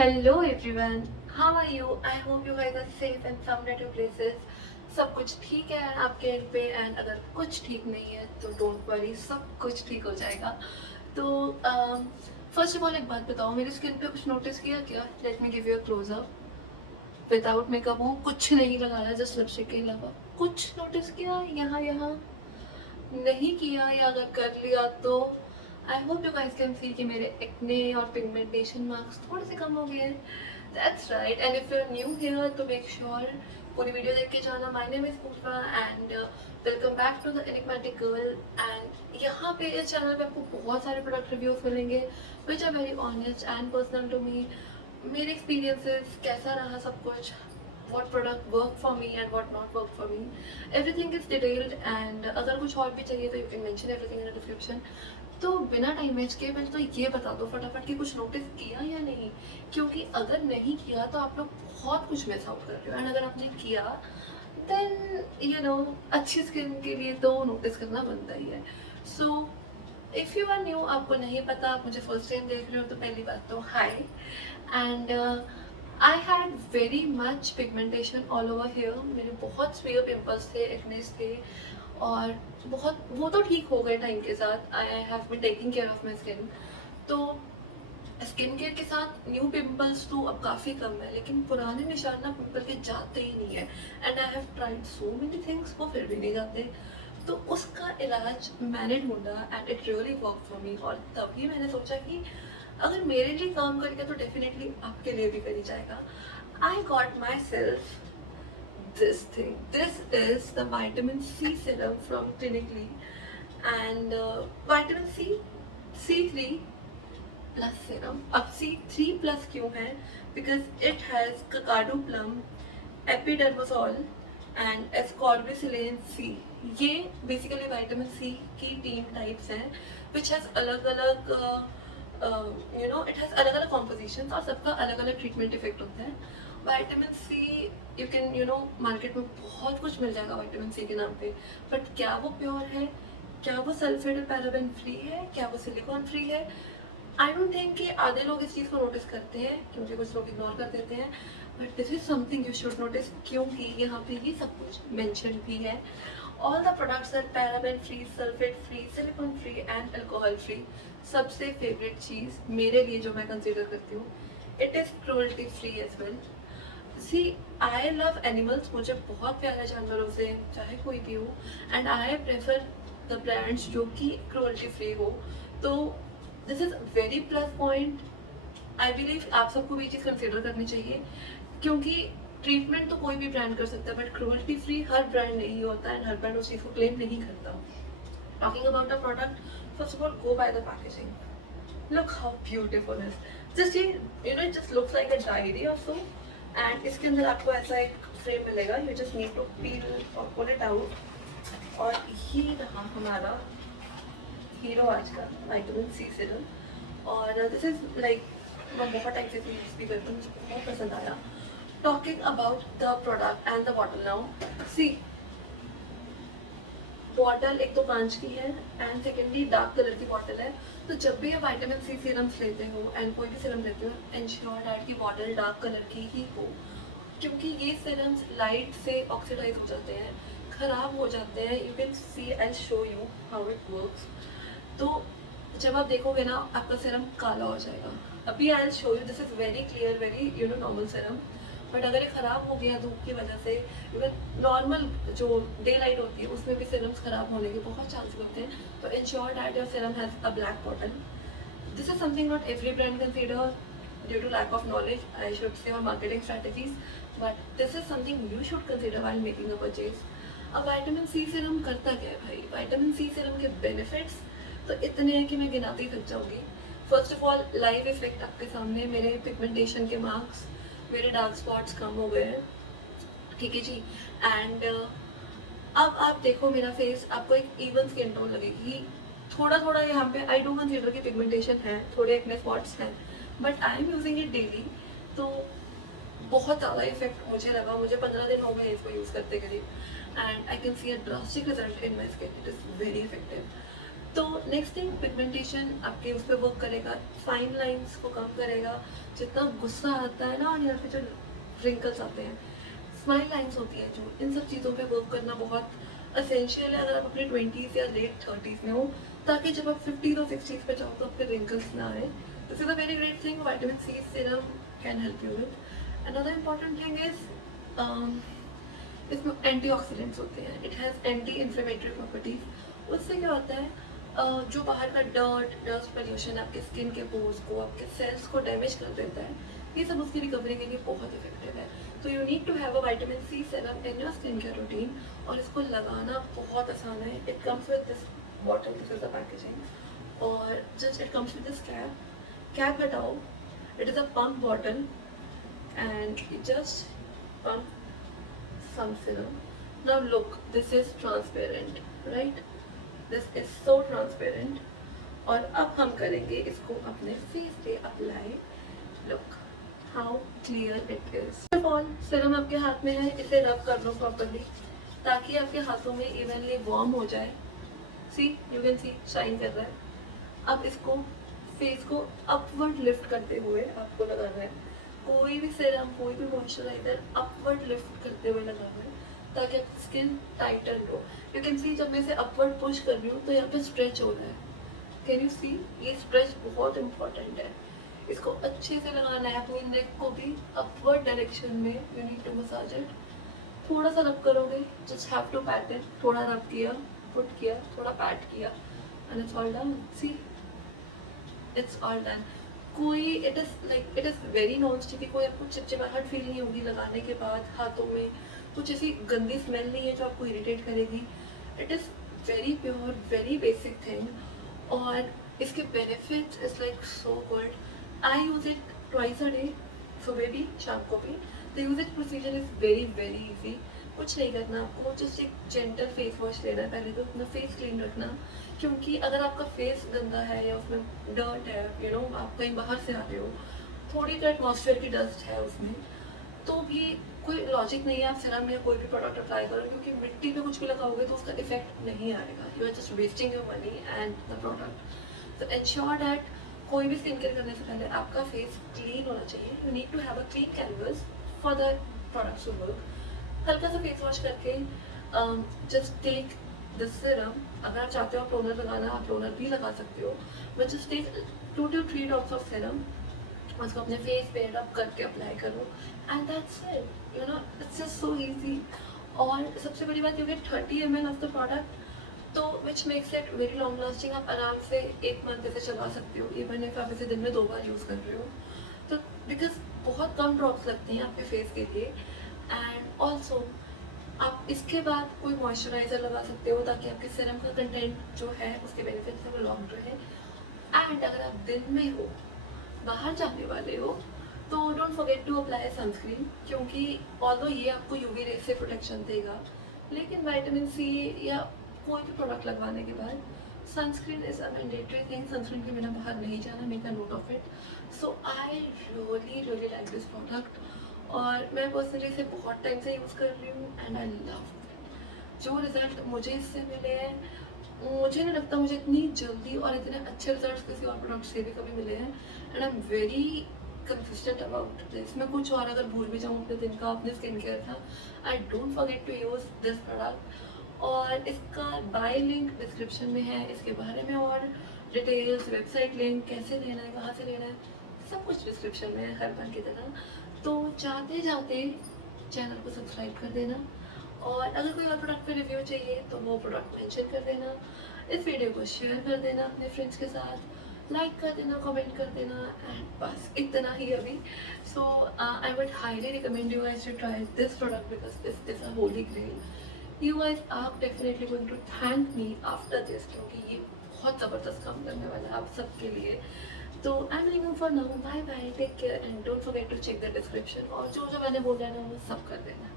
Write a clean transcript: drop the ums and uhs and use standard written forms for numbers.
Hello everyone, how are you? I hope you guys are safe and sound at your places. सब कुछ ठीक है आपके and पे एंड अगर कुछ ठीक नहीं है तो डोंट वरी, सब कुछ ठीक हो जाएगा. तो फर्स्ट ऑफ ऑल एक बात बताओ, मेरी स्किन पे कुछ नोटिस किया क्या? Let me give you a closeup. Without makeup हूँ, कुछ नहीं लगाया, जस्ट लिपस्टिक के अलावा. कुछ नोटिस किया यहाँ यहाँ? नहीं किया, या अगर कर लिया तो I hope you guys can see कि मेरे एक्ने और पिगमेंटेशन मार्क्स थोड़े से कम हो गए हैं. That's right. And if you are new here तो मेक श्योर पूरी वीडियो देख के जाना. My name is Pooja and welcome back to the Enigmatic Girl. एंड यहाँ पे इस चैनल पे आपको बहुत सारे प्रोडक्ट रिव्यूज मिलेंगे which are very honest and personal to me. मेरे एक्सपीरियंसेस कैसा रहा सब कुछ, what product work for me and what not work for me, everything is detailed. and अगर कुछ और भी चाहिए तो you can mention everything in the description. तो बिना टाइम वेस्ट किए पहले तो ये बता दो फटाफट कि कुछ नोटिस किया या नहीं, क्योंकि अगर नहीं किया तो आप लोग बहुत कुछ मिस आउट कर रहे हो. एंड अगर आपने किया देन यू नो अच्छी स्किन के लिए तो नोटिस करना बनता ही है. So if you are new, आपको नहीं पता, आप मुझे फर्स्ट टाइम देख रहे हो, तो पहली बात तो hi. And I had very much pigmentation all over here. मेरे बहुत स्वीयर पिम्पल्स थे, एक्नेस थे, और बहुत वो तो ठीक हो गए टाइम के साथ. I have been taking care of my skin. तो स्किन केयर के साथ न्यू पिम्पल्स तो अब काफ़ी कम है, लेकिन पुराने निशान ना पिम्पल के जाते ही नहीं है. And I have tried so many things, वो फिर भी नहीं जाते. तो उसका इलाज मैंने ढूंढा and it really work for me. और तभी मैंने सोचा कि अगर मेरे लिए काम करेगा तो डेफिनेटली आपके लिए भी करी जाएगा. I got my self this thing. This is the vitamin C serum from Clinically. And vitamin C C3 plus serum. अब C3 plus क्यों है? Because it has cacao plum, epidermosol and ascorbic C. ये basically vitamin C की तीन types हैं which has अलग अलग you know it has अलग अलग कॉम्पोजिशन और सबका अलग अलग ट्रीटमेंट इफेक्ट होता है. Vitamin C you can you know market में बहुत कुछ मिल जाएगा विटामिन सी के नाम पे, बट क्या वो प्योर है? क्या वो सल्फेट और पैराबेन फ्री है? क्या वो सिलिकॉन फ्री है? आई डोंट थिंक कि आधे लोग इस चीज़ को नोटिस करते हैं, क्योंकि कुछ लोग इग्नोर कर देते हैं. But this is something you should notice, क्योंकि यहाँ पे ये सब कुछ मेंशन भी है. All the products are paraben free, sulphate free, silicone free and alcohol free. सबसे फेवरेट चीज़ मेरे लिए जो मैं कंसिडर करती हूँ, it is cruelty free as well. See I love animals, मुझे बहुत प्यार है जानवरों से, चाहे कोई भी हो. And I prefer the brands जो कि क्रूअल्टी फ्री हो. तो this is very plus point. I believe आप सबको भी ये चीज़ कंसिडर करनी चाहिए, क्योंकि ट्रीटमेंट तो कोई भी ब्रांड कर सकता है, but cruelty free her brand नहीं होता एंड हर ब्रांड उस चीज़ को क्लेम नहीं करता. Talking about a product, first of all go by the packaging. Look how beautiful is. Just you know it just looks like a diary or so. And इसके अंदर आपको ऐसा एक frame मिलेगा. You just need to peel or pull it out. और ये रहा हमारा हीरो आज का विटामिन सी सीरम. और दिस इज लाइक मैं बहुत टाइम से यूज भी करती हूँ, मुझे बहुत पसंद आया. Talking about the product and the bottle now. See bottle एक तो कांच की है एंड सेकेंडली डार्क कलर की बॉटल है. तो जब भी आप विटामिन सी सीरम्स लेते हो एंड कोई भी सीरम लेते हो, इंश्योर दैट की बॉटल डार्क कलर की ही हो, क्योंकि ये सीरम्स लाइट से ऑक्सीडाइज हो जाते हैं, ख़राब हो जाते हैं. You can see, I show you how it works. तो जब आप देखोगे ना आपका सीरम काला हो जाएगा. अभी I show you, this is very clear, very you know normal serum. But अगर ये ख़राब हो गया धूप की वजह से, इवन नॉर्मल जो डे लाइट होती है उसमें भी सीरम्स ख़राब होने के बहुत चांसेस होते हैं. तो ensure that your serum has a black bottle. This is something not every brand consider due to lack of knowledge, I should say, और marketing strategies. But this is something you should consider while making a purchase. अब vitamin C serum करता क्या है भाई? Vitamin C serum के benefits तो इतने हैं कि मैं गिनाती थक जाऊँगी. First of all live effect आपके सामने. मेरे पिगमेंटेशन के मार्क्स, मेरे डार्क स्पॉट्स कम हो गए हैं, ठीक है जी. एंड अब आप देखो मेरा फेस, आपको एक इवन स्किन टोन लगेगी. थोड़ा थोड़ा यहाँ पे आई डू कंसीडर की पिगमेंटेशन है, थोड़े एक्ने स्पॉट्स हैं, but I am using it daily. तो बहुत ज़्यादा इफेक्ट मुझे लगा. मुझे 15 दिन हो गए इसको यूज़ करते करीब, and I can see a drastic result in my skin. It is very effective. तो नेक्स्ट थिंग, पिगमेंटेशन आपके उस पर वर्क करेगा, फाइन लाइंस को कम करेगा। जितना गुस्सा आता है ना, और यहाँ पे जो रिंकल्स आते हैं, स्माइल लाइंस होती हैं जो, इन सब चीज़ों पे वर्क करना बहुत असेंशियल है अगर आप अपने 20s या लेट 30s में हो, ताकि जब आप 50s और 60s पे जाओ तो आपके रिंकल्स ना आए। This is a very great thing, vitamin C serum can help you with. Another important thing is इसमें एंटीऑक्सीडेंट्स होते हैं, it has anti inflammatory properties. उससे क्या होता है, जो बाहर का डस्ट पोल्यूशन आपके स्किन के पोर्स को, आपके सेल्स को डैमेज कर देता है, ये सब उसकी रिकवरी के लिए बहुत इफेक्टिव है। तो you need to have a vitamin C serum in your skin care routine, और इसको लगाना बहुत आसान है। It comes with this bottle, this is the packaging, और just it comes with this cap हटाओ, it is a pump bottle and just pump some serum. Now look, this is transparent, right? This is so transparent. और अब हम करेंगे इसको अपने face पे apply. Look how clear it is. First of all, serum आपके हाथ में है, इसे रब कर लो प्रॉपरली ताकि आपके हाथों में इवनली वार्म हो जाए। See, you can see shine कर रहा है। अब इसको फेस को अपवर्ड लिफ्ट करते हुए आपको लगाना है। कोई भी सीरम, कोई भी मॉइस्चराइजर अपवर्ड लिफ्ट करते हुए लगाना है ताकि आपकी स्किन टाइटन हो। यू कैन सी जब मैं इसे अपवर्ड पुश कर रही हूँ तो यहाँ पे स्ट्रेच हो रहा है। कैन यू सी, ये स्ट्रेच बहुत इंपॉर्टेंट है। इसको अच्छे से लगाना है। अपनी नेक को भी अपवर्ड डायरेक्शन में you need to massage it. थोड़ा सा रब करोगे, just have to pat it. थोड़ा रब किया, पुट किया, थोड़ा पैट किया, and it's all done. See, it's all done. कोई it is very non sticky, कोई आपको चिपचिपाहट फील नहीं होगी लगाने के बाद हाथों में। कुछ ऐसी गंदी स्मेल नहीं है जो आपको इरिटेट करेगी। It is very pure, very basic thing, और इसके benefits is like so good. I use it twice a day, सुबह भी शाम को भी। The uses procedure is very very easy. कुछ नहीं करना आपको, जस्ट एक जेंटल फेस वॉश लेना है। पहले तो अपना फेस क्लीन रखना, क्योंकि अगर आपका फेस गंदा है या उसमें डर्ट है, यू नो आप कहीं बाहर से आ रहे हो, थोड़ी तो एटमॉस्फेयर की डस्ट है उसमें, तो भी कोई लॉजिक नहीं है आप सीरम या कोई भी प्रोडक्ट अप्लाई करो, क्योंकि मिट्टी पे कुछ भी लगाओगे तो उसका इफेक्ट नहीं आएगा। You are just wasting your money and the product. तो एंश्योर दैट कोई भी स्किन केयर करने से पहले आपका फेस क्लीन होना चाहिए। You need to have a clean canvas for the products to work. हल्का सा फेस वॉश करके जस्ट टेक दिस सीरम। अगर आप चाहते हो टोनर लगाना, आप टोनर भी लगा सकते हो, but just take 2 to 3 drops of serum, उसको अपने फेस पे रब करके अप्लाई करो, and that's it. You know, it's just so easy. और सबसे बड़ी बात, you get 30 ml of the product, तो which makes it very long lasting. आप आराम से 1 मंथ इसे चला सकते हो, इवन इफ आप इसे दिन में 2 बार यूज़ कर रहे हो तो, बिकॉज बहुत कम ड्रॉप्स लगती हैं आपके फेस के लिए। एंड ऑल्सो आप इसके बाद कोई मॉइस्चराइज़र लगा सकते हो ताकि आपके सीरम का कंटेंट जो है उसके बेनिफिट से वो लॉन्ग रहे। एंड अगर आप दिन में हो, बाहर जाने वाले हो, तो don't forget to apply sunscreen, क्योंकि ऑल्दो ये आपको यूवी रे से प्रोटेक्शन देगा, लेकिन विटामिन सी या कोई भी प्रोडक्ट लगवाने के बाद sunscreen is a mandatory thing. Sunscreen के बिना बाहर नहीं जाना, make a note of it. So I really really like this product, और मैं पर्सनली इसे बहुत टाइम से यूज़ कर रही हूँ एंड आई लव इट। जो रिज़ल्ट मुझे इससे मिले हैं, मुझे नहीं लगता मुझे इतनी जल्दी और इतने अच्छे रिजल्ट्स किसी और प्रोडक्ट से भी कभी मिले हैं। And I am very consistent about this. मैं कुछ और अगर भूल भी जाऊँ अपने दिन का, अपने स्किन केयर का, I don't forget to use this product. और इसका बाय लिंक डिस्क्रिप्शन में है, इसके बारे में और डिटेल्स, वेबसाइट लिंक, कैसे लेना है, कहाँ से लेना है, सब कुछ डिस्क्रिप्शन में है हर बार की तरह। तो जाते जाते चैनल को सब्सक्राइब कर देना, और अगर कोई और प्रोडक्ट पे रिव्यू चाहिए तो वो प्रोडक्ट मेंशन कर देना। इस वीडियो को शेयर कर देना अपने फ्रेंड्स के साथ, लाइक कर देना, कमेंट कर देना, एंड बस इतना ही अभी। So I would highly recommend you guys to try this product because this is a holy grail. You guys are definitely going to thank me after this, क्योंकि ये बहुत ज़बरदस्त काम करने वाला है आप सबके लिए। तो I am leaving for now, bye bye, take care and don't forget to check the description, और जो जो मैंने बोला है ना वो सब कर देना।